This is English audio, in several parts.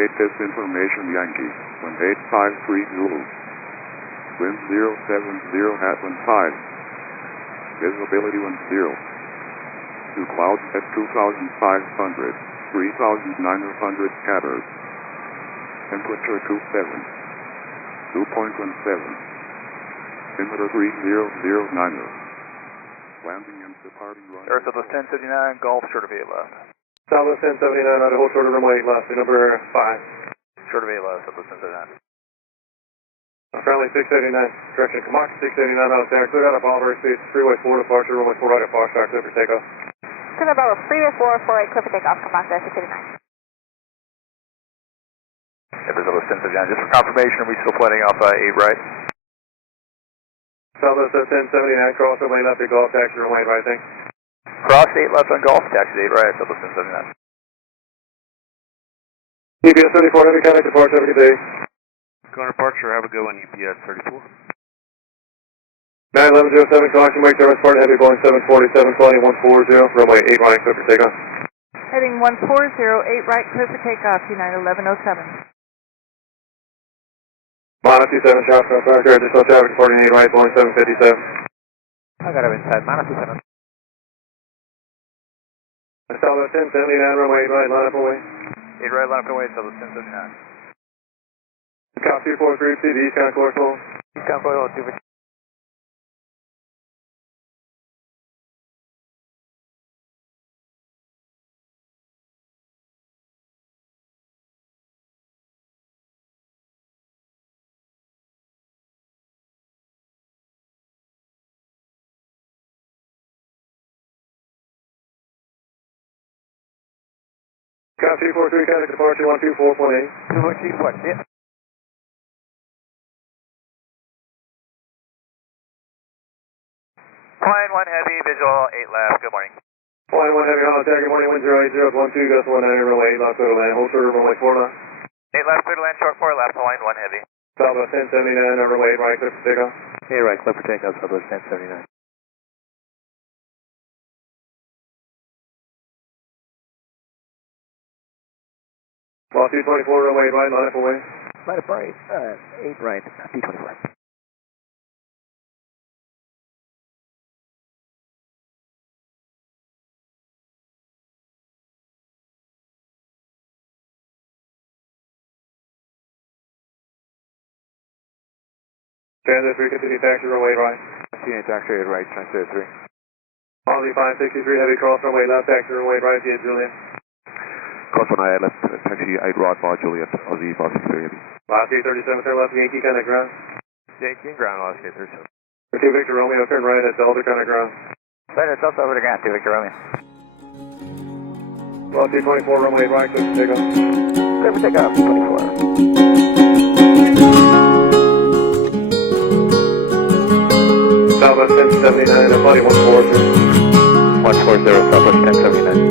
update this information, Yankee. Wind 853 Zulu. Wind 070 at wind 5. Visibility wind 0. Two clouds at 2,500. 3,900 scatters. Temperature 27. Dew point 17. Altimeter 3009. Landing and departing runway. Air Southwest 1079, Golf, short of 8 left. Southwest 1079, Idaho, short of runway 8 left, number 5. Short of 8 left, Southwest 1079. Friendly 689, direction Comox 689 out there, clear out of Oliver Space, freeway 4 departure, runway 4 right at Foxtrot, clear for takeoff. Clear about freeway 4, 48, clear for takeoff, come on, 689. Air Southwest 1079, just for confirmation, are we still planning off 8 right? Southwest 1079, cross runway left at Golf, taxi runway right, thanks. Cross 8 left on Golf, taxi 8 right, Southwest 1079. UPS 34, heavy contact departure, have a good day. Going departure, have a good one, UPS 34. 91107, caution, wake service part, heavy Boeing 747, flying 140, runway 8 right, clear for takeoff. Heading 140, 8 right, clear for takeoff, United 1107. Mono 27, traffic on factor, additional traffic departing 8 right, Boeing 757. I got him inside, Mono 27. Southwest 1079, runway 8 right, line up away. 8 right, line up and away, Southwest 1079. Cop 243, see the East Concourse full. East Concourse, 2 Cop 243, contact departure 124.8. 214, what? Yeah. Flying 1 heavy, visual 8 left, good morning. Flying 1 heavy, hollow tag, good morning, wind 080, 12, gust 19, runway 8 left, clear to land, hold short, runway 4 left. 8 left, clear to land, short 4 left, Hawaiian 1 heavy. Southwest 1079, runway 8 right, clear for takeoff. 8 right, clear for takeoff, Southwest 1079. Ball 224, runway 8 right, line up away. Line up right, 8 right, P24. Transit 3, continue taxi, runway 8 right. Continue taxi 8 right, Transit 3. Aussie 563, heavy cross, runway left, taxi, runway 8 right, via Julian. Cross 1 I left, taxi 8 rod, bar Juliet, Aussie 563 heavy. Last gate 37, turn left, Yankee, contact ground. Yankee and ground, last gate 37. For 2 Victor Romeo, turn right at Delta, contact ground. Right, it's also over to ground, 2 Victor Romeo. Ball 224, runway 8 right, clear for takeoff. Clear for takeoff, P24. Southwest 1079, flight 140. 140, Southwest 1079.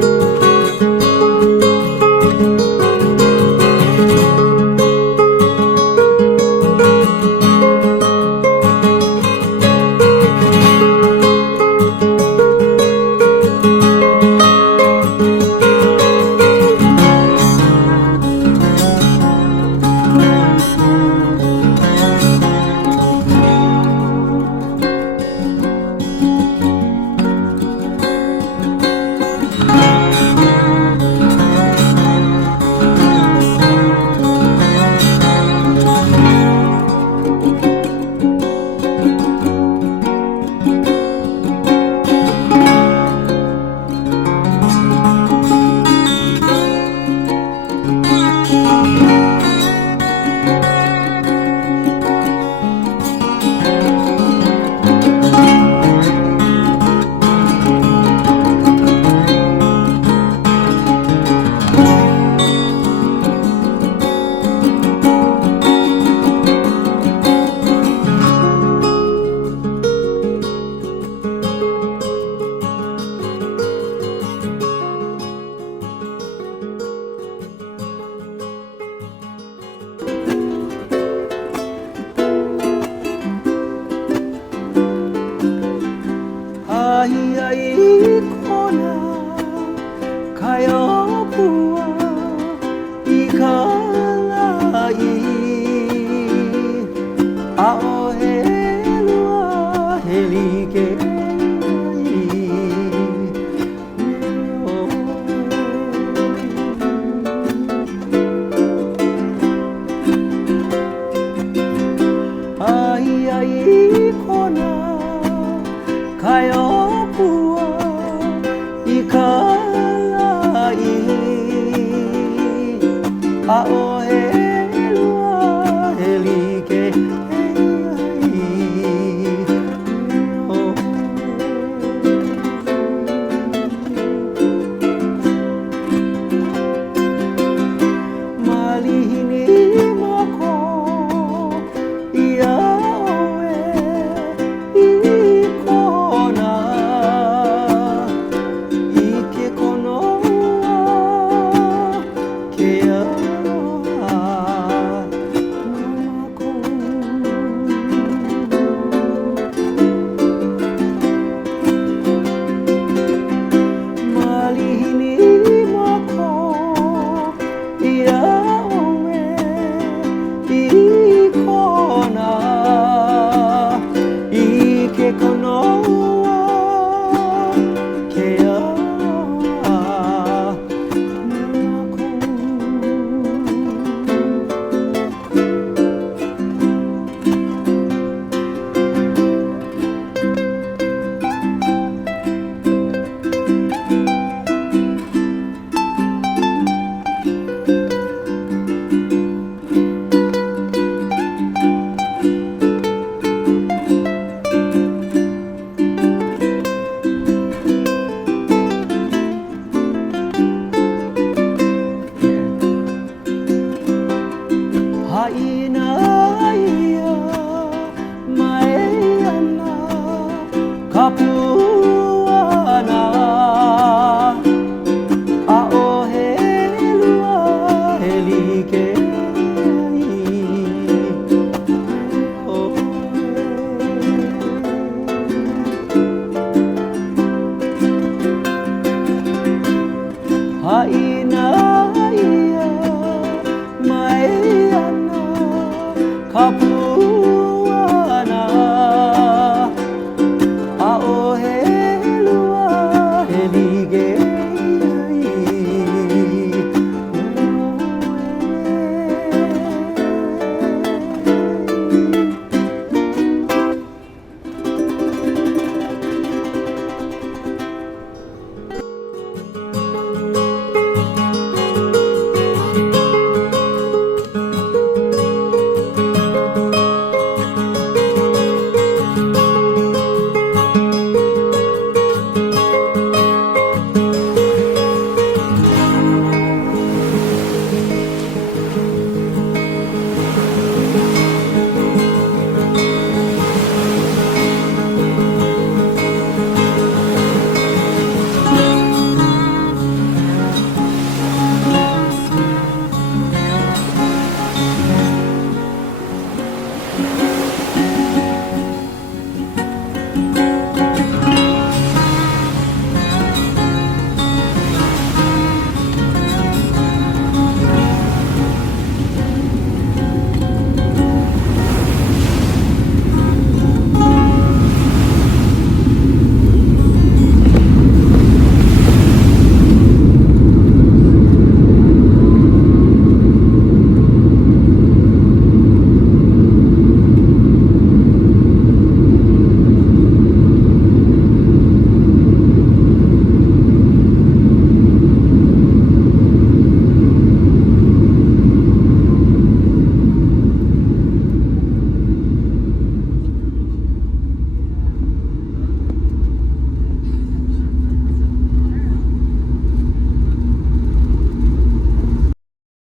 Kapua